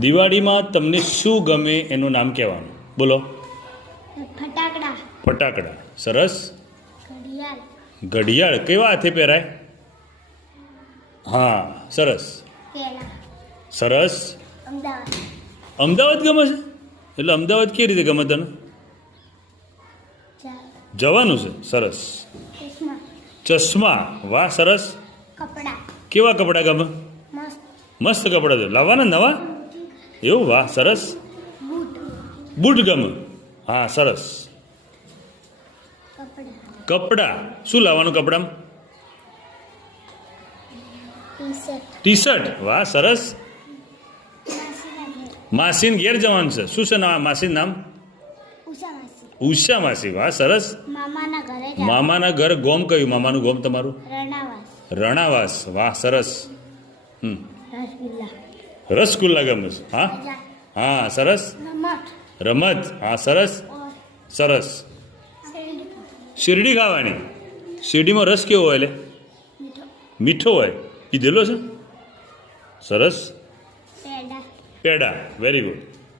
દિવાળીમાં તમને શું ગમે એનું નામ કહેવાનું બોલો. ફટાકડા. ફટાકડા. સરસ. ઘડિયાળ. ઘડિયાળ કેવા હાથે પહેરાય? હા સરસ. પેલા. સરસ. અમદાવાદ. અમદાવાદ ગમે છે? એટલે અમદાવાદ કેવી રીતે ગમે તને? જવાનું છે. સરસ. ચશ્મા. ચશ્મા. વાહ સરસ. કપડા. કેવા કપડાં ગમે? મસ્ત. મસ્ત કપડાં છે. લાવવાના નવા? એવું? વાહ સરસ. બૂટ. બૂટ ગમે? હા સરસ. કપડા. કપડાં શું લાવવાનું કપડામાં? ટી-શર્ટ. T shirt. વાહ સરસ. માસીના ઘેર. માસીને ઘેર જવાનું છે. શું છે ના માસીનું નામ? ઉષા માસી. ઉષા માસી. વાહ સરસ. મામાના ઘરે જાવ. મામાના ઘર ગોમ કયું? મામાનું ગોમ તમારું? રણાવાસ. રણાવાસ. વાહ સરસ. રસગુલ્લા. રસગુલ્લા ગમે છે. હા મજા. હા સરસ. રમત. રમત. હા સરસ. ઓર સરસ. શેરડી. શેરડી ખાવાની. શેરડીમાં રસ કેવો હોય? એટલે મીઠો. મીઠો હોય. પીધેલો છે? સરસ. પેડા. પેડા. Very good.